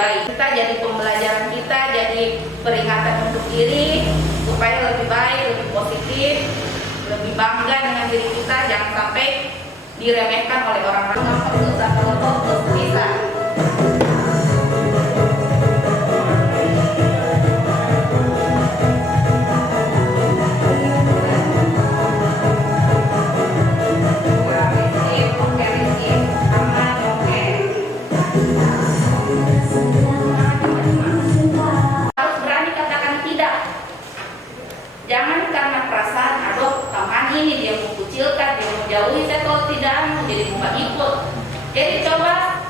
baik. Kita jadi pembelajaran kita, jadi peringatan untuk diri supaya lebih baik, lebih positif, lebih bangga dengan diri kita. Jangan sampai diremehkan oleh orang lain. Kalau fokus bisa. Jangan karena perasaan, aduh taman ini dia mau kucilkan, dia mau jauhi saya, kalau tidak mau jadi mau ikut. Jadi coba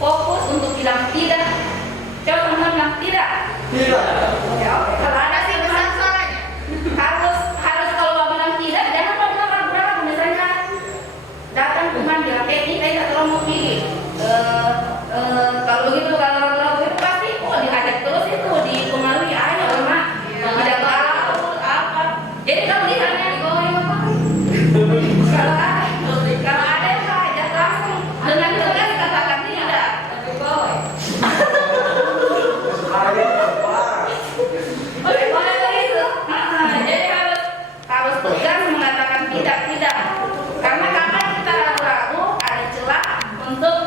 fokus untuk bilang tidak. Coba teman bilang tidak. Tidak. Ya, kalau ada sih besar suaranya. Harus kalau mau bilang tidak, jangan bilang ragu-ragu. Misalnya datang teman bilang ini saya terlalu mau pilih. Kalau begitu kalau ragu-ragu itu pasti diajak terus itu dipengaruhi, ayo mak tidak tahu. Jadi kamu lihatnya di bawah ini apa? Kalau ada yang ajak langsung dengan tegas katakan tidak. Tapi bawah. Boleh begitu. Jadi harus tegas mengatakan tidak. Karena kapan kita ragu-ragu ada celah untuk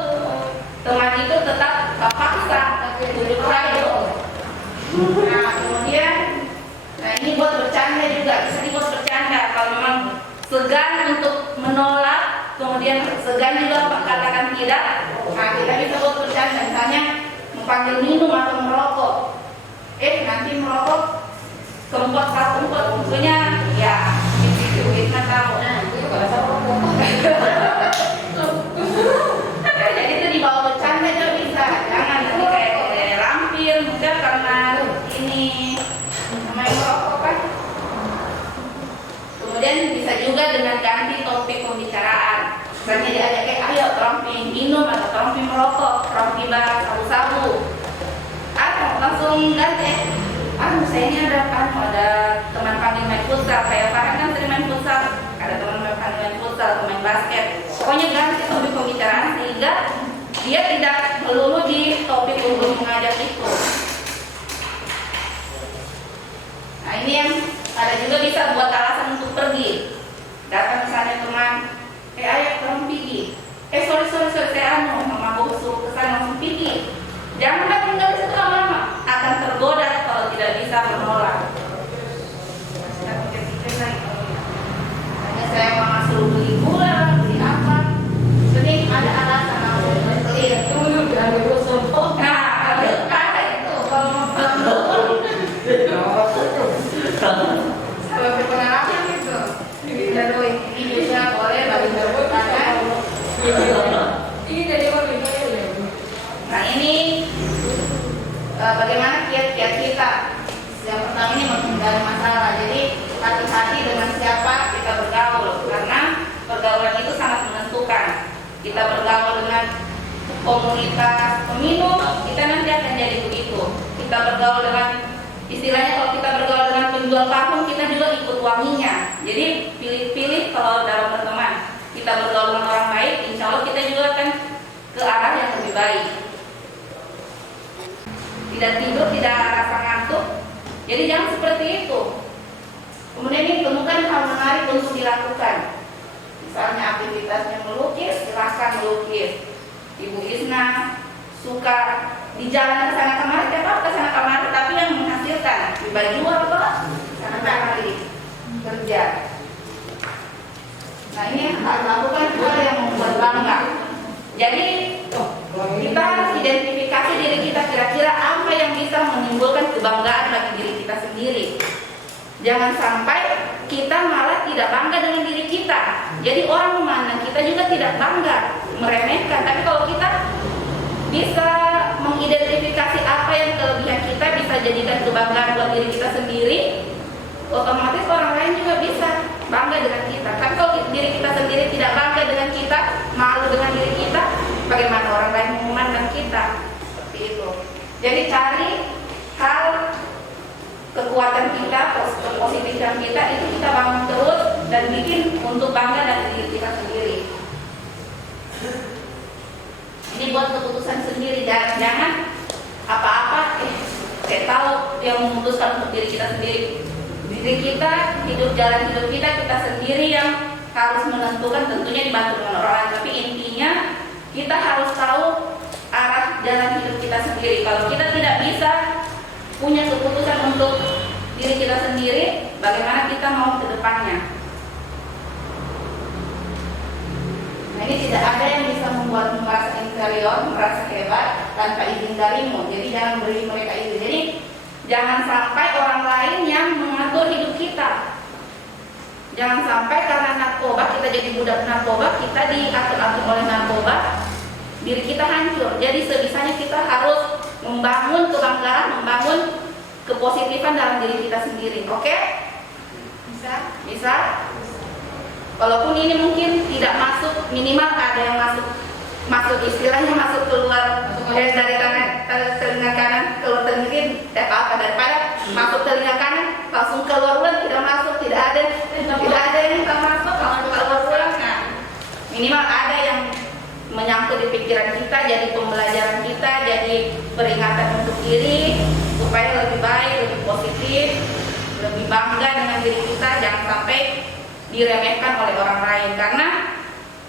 teman itu tetap paksa untuk ragu. Nah kemudian, nah ini buat bercanda juga, bisa dibuat bercanda. Kalau memang segan untuk menolak, kemudian segan juga katakan tidak, nah kita bisa buat bercanda. Misalnya memanggil minum atau merokok. Nanti merokok keempat, tentunya ya kita tahu. Ya, jadi itu dibawa bercanda juga bisa. Jangan nanti kayak lampir, mudah karena ini namanya merokok kan. Kemudian bisa juga dengan ganti topik pembicaraan. Misalnya diajak ayo rompi minum atau rompi merokok, rompi bahas sabu-sabu. Atau langsung ganti. Saya ini ada teman panggil main futsal. Kayak Farhan kan sering main futsal. Ada teman panggil main futsal, main basket. Pokoknya ganti topik pembicaraan sehingga dia tidak melulu di topik untuk mengajak itu. Nah ini yang ada juga bisa buat alasan untuk pergi. Datang misalnya teman, ayo kamu pergi. Sorry saya mama aku suruh kesana langsung pergi. Jangan tinggal di situ lama-lama, akan tergoda kalau tidak bisa menolak. Hanya saya mama suruh beli gula, beli apa? Jadi ada alasan aku beli. Tunggu ada bosan. Nah ada itu kalau mau sebagai pengalaman gitu. Ini juga boleh bagi berbuatan. Ini dari mana? Nah ini bagaimana kiat-kiat kita. Yang pertama ini menghindari masalah. Jadi hati-hati dengan siapa kita bergaul, karena pergaulan itu sangat menentukan. Kita bergaul dengan komunitas peminum, kita nanti akan jadi begitu. Kita bergaul dengan, istilahnya kalau kita bergaul dengan penjual parfum, kita juga ikut wanginya. Jadi pilih-pilih kalau dalam berteman. Kita bergaul dengan orang baik, insya Allah kita juga akan ke arah yang lebih baik. Tidak tidur, tidak rasa ngantuk. Jadi jangan seperti itu. Kemudian ini temukan hal menarik untuk dilakukan. Misalnya aktivitasnya melukis, silahkan melukis. Ibu Isna suka di jalan ke sana kemari, ke sana kemari, tapi yang menghasilkan di baju apa? Sana kemari kerja. Nah ini harus lakukan hal yang membuat bangga. Jadi kita harus identifikasi diri kita, kira-kira apa yang bisa menimbulkan kebanggaan bagi diri kita sendiri. Jangan sampai kita malah tidak bangga dengan diri kita. Jadi orang memandang kita juga tidak bangga, meremehkan. Tapi kalau kita bisa mengidentifikasi apa yang kelebihan kita, bisa jadikan kebanggaan buat diri kita sendiri, otomatis orang lain juga bisa bangga dengan kita. Tapi kalau diri kita sendiri tidak bangga dengan kita, malu dengan diri kita, bagaimana orang lain memandang kita? Seperti itu. Jadi cari hal kekuatan kita, kepositifan kita, itu kita bangun terus dan bikin untuk bangga dari diri kita sendiri. Ini buat keputusan sendiri, jangan apa-apa, saya tahu yang memutuskan untuk diri kita sendiri. Diri kita, jalan hidup kita sendiri yang harus menentukan, tentunya dibantu dengan orang lain. Tapi intinya kita harus tahu arah jalan hidup kita sendiri. Kalau kita tidak bisa punya keputusan untuk diri kita sendiri, bagaimana kita mau ke depannya? Nah, ini tidak ada yang bisa membuatmu merasa inferior, merasa hebat tanpa izin darimu. Jadi jangan beri mereka izin. Jadi jangan sampai orang lain yang mengatur hidup kita. Jangan sampai karena narkoba, kita jadi budak narkoba, kita diatur-atur oleh narkoba, diri kita hancur. Jadi sebisanya kita harus membangun kebanggaan, membangun kepositifan dalam diri kita sendiri. Oke? Bisa? Bisa? Walaupun ini mungkin tidak masuk, minimal ada yang masuk istilahnya masuk keluar dari telinga kanan keluar telinga kiri, apa daripada masuk telinga kanan langsung keluar ulang, tidak masuk, tidak ada yang tak masuk langsung keluar ulang. Nah, minimal ada yang menyangkut di pikiran kita, jadi pembelajaran kita, jadi peringatan untuk diri supaya lebih baik, lebih positif, lebih bangga dengan diri kita. Jangan sampai diremehkan oleh orang lain, karena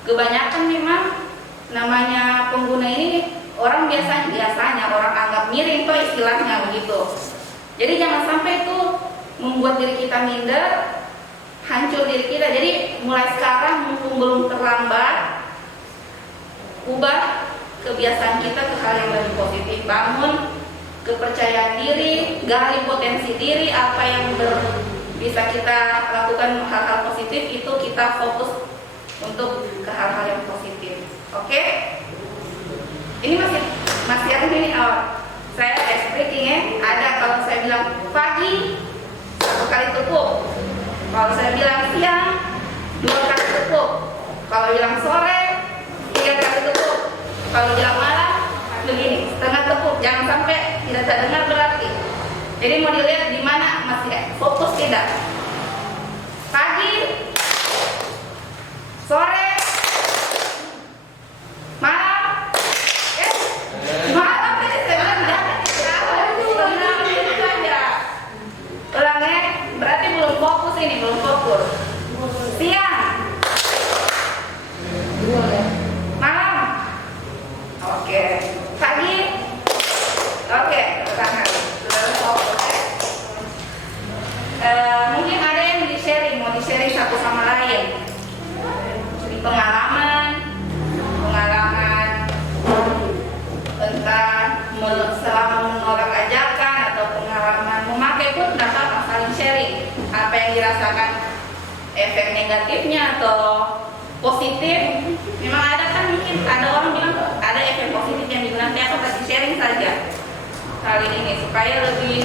kebanyakan memang namanya pengguna ini orang biasanya orang anggap miring tuh istilahnya begitu. Jadi jangan sampai itu membuat diri kita minder, hancur diri kita. Jadi mulai sekarang mumpung belum terlambat, ubah kebiasaan kita ke hal yang lebih positif. Bangun kepercayaan diri, gali potensi diri, apa yang bisa kita lakukan hal-hal positif, itu kita fokus untuk ke hal-hal yang positif. Oke? Ini masih ada ini saya explaining ya. Ada kalau saya bilang pagi 1 kali tepuk, kalau saya bilang siang 2 kali tepuk, kalau bilang sore 3 kali tepuk, kalau bilang malam begini setengah tepuk. Jangan sampai tidak terdengar berarti. Jadi mau dilihat di mana masih fokus tidak. Pagi, sore, malam, malam tadi saya bilang ulang ya. Berarti belum fokus ini, belum fokus. Siang, malam, oke. Pagi, oke. Tangan. Mungkin ada yang mau di sharing satu sama lain, pengalaman tentang selama menolak ajakan atau pengalaman memakai pun dapat saling sharing apa yang dirasakan, efek negatifnya atau positif. Memang ada kan, mungkin ada orang bilang ada efek positif yang digunakan, aku kasih sharing saja kali ini supaya lebih,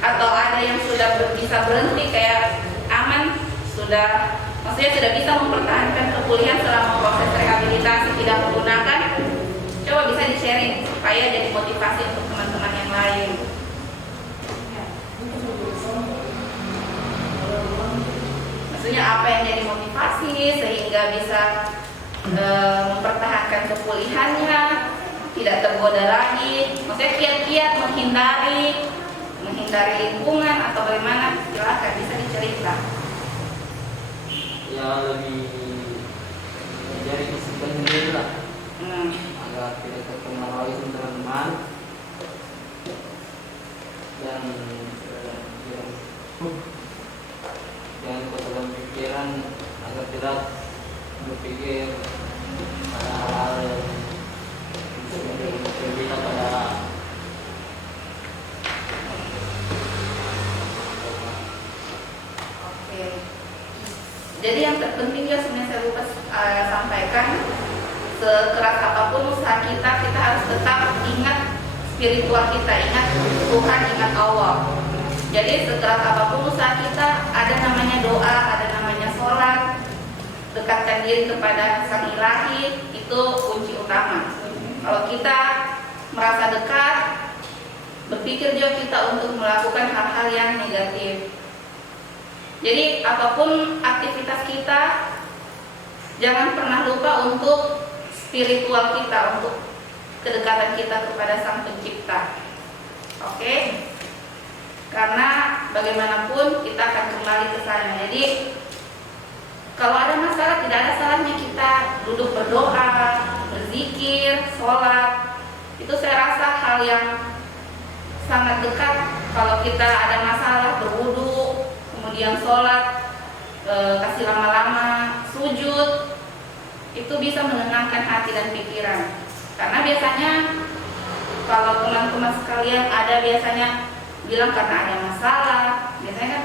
atau ada yang sudah bisa berhenti kayak aman, maksudnya sudah bisa mempertahankan kepulihan selama proses rehabilitasi tidak menggunakan. Coba bisa di sharing supaya jadi motivasi untuk teman-teman yang lain. Maksudnya apa yang jadi motivasi sehingga bisa mempertahankan kepulihannya, tidak tergoda lagi. Maksudnya kiat-kiat menghindari lingkungan atau bagaimana, silakan bisa dicerita. Ya lebih mencari kesibukan sendiri lah, agar tidak terpengaruhi teman-teman dan jangan kotoran pikiran, agar tidak berpikir pada hal-hal yang berbeda pada Jadi yang terpenting ya sebenarnya saya lupa sampaikan, sekeras apapun usaha kita harus tetap ingat spiritual kita, ingat Tuhan, ingat Allah. Jadi sekeras apapun usaha kita, ada namanya doa, ada namanya sholat, dekatkan diri kepada Sang Ilahi, itu kunci utama. Kalau kita merasa dekat, berpikir juga kita untuk melakukan hal-hal yang negatif. Jadi apapun aktivitas kita, jangan pernah lupa untuk spiritual kita, untuk kedekatan kita kepada Sang Pencipta. Oke? Karena bagaimanapun kita akan kembali ke sana. Jadi kalau ada masalah, tidak ada salahnya kita duduk berdoa, berzikir, sholat. Itu saya rasa hal yang sangat dekat. Kalau kita ada masalah, berwudu, kemudian sholat, kasih lama-lama, sujud, itu bisa menenangkan hati dan pikiran. Karena biasanya kalau teman-teman sekalian ada biasanya bilang karena ada masalah, biasanya kan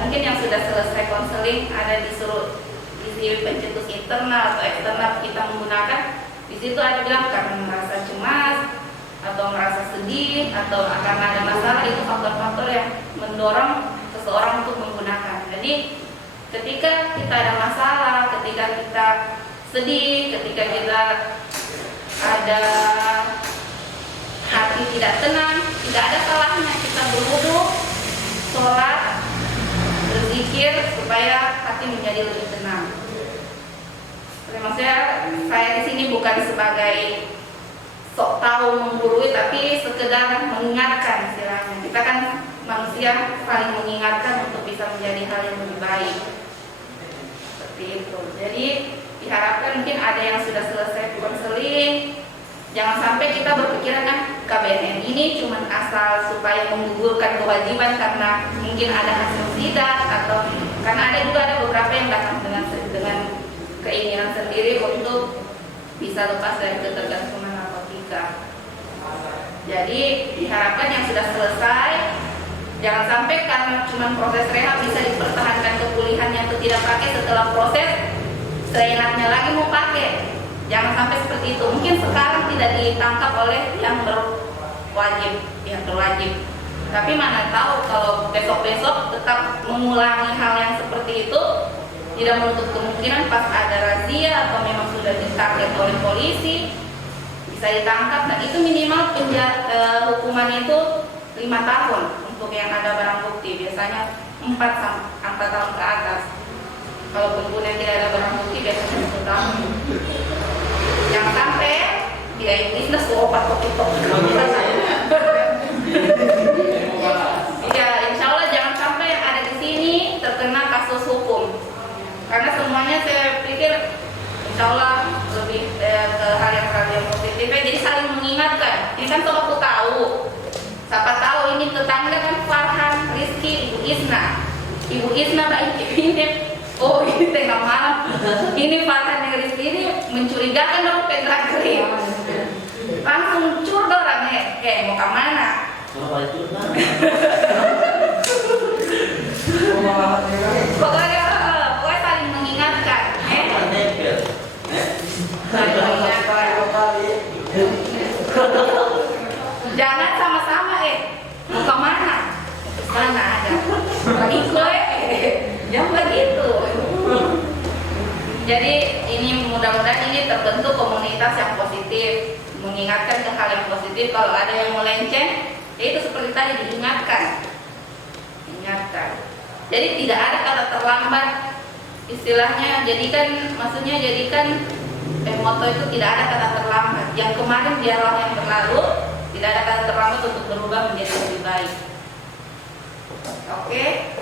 mungkin yang sudah selesai konseling ada disuruh isi pencetus internal atau eksternal kita menggunakan. Di situ ada bilang karena merasa cemas atau merasa sedih atau karena ada masalah, itu faktor-faktor yang mendorong seseorang untuk menggunakan. Jadi ketika kita ada masalah, ketika kita sedih, ketika kita ada hati tidak tenang, tidak ada salahnya kita berwudu, sholat, berzikir supaya hati menjadi lebih tenang. Maksudnya saya di sini bukan sebagai sok tahu menggurui, tapi sekedar mengingatkan istilahnya. Kita kan manusia saling mengingatkan untuk bisa menjadi hal yang lebih baik. Seperti itu. Jadi diharapkan mungkin ada yang sudah selesai konseling, jangan sampai kita berpikiran kan KBNN ini cuma asal supaya menggugurkan kewajiban karena mungkin ada hasil sidak, atau karena ada beberapa yang datang dengan keinginan sendiri untuk bisa lepas dari ketergantungan narkotika. Jadi diharapkan yang sudah selesai jangan sampai karena cuma proses rehab bisa dipertahankan kepulihannya atau tidak pakai, setelah proses seenaknya lagi mau pakai. Jangan sampai seperti itu. Mungkin sekarang tidak ditangkap oleh yang berwajib, tapi mana tahu kalau besok-besok tetap mengulangi hal yang seperti itu, tidak menutup kemungkinan pas ada razia atau memang sudah ditarget oleh polisi bisa ditangkap. Nah itu minimal hukumannya itu 5 tahun untuk yang ada barang bukti, biasanya 4 tahun ke atas. Kalau pengguna yang tidak ada barang bukti biasanya 1 tahun. Jangan sampai dia bisnis obat tok. Ya, insya Allah jangan sampai yang ada di sini terkena kasus hukum. Karena semuanya saya pikir insya Allah lebih ke hal yang positif. Jadi saling mengingatkan. Ini kan kalau aku tahu, siapa tahu ini tetangga kan Farhan, Rizky, Ibu Isna. Ibu Isna baik ini. Oh ini tengah malam, ini Farhan dan Rizky ini mencurigakan dong pendrakrim. Langsung cur orang mau ke mana? Pokoknya saling mengingatkan. Jangan sama-sama mau ke mana? Ke sana ada. Ikut jangan begitu. Jadi ini mudah-mudahan ini terbentuk komunitas yang positif, mengingatkan ke hal yang positif. Kalau ada yang melenceng, ya itu seperti tadi diingatkan. Jadi tidak ada kata terlambat. Istilahnya maksudnya jadikan moto itu tidak ada kata terlambat. Yang kemarin biarlah yang berlalu, tidak ada kata terlambat untuk berubah menjadi lebih baik. Oke.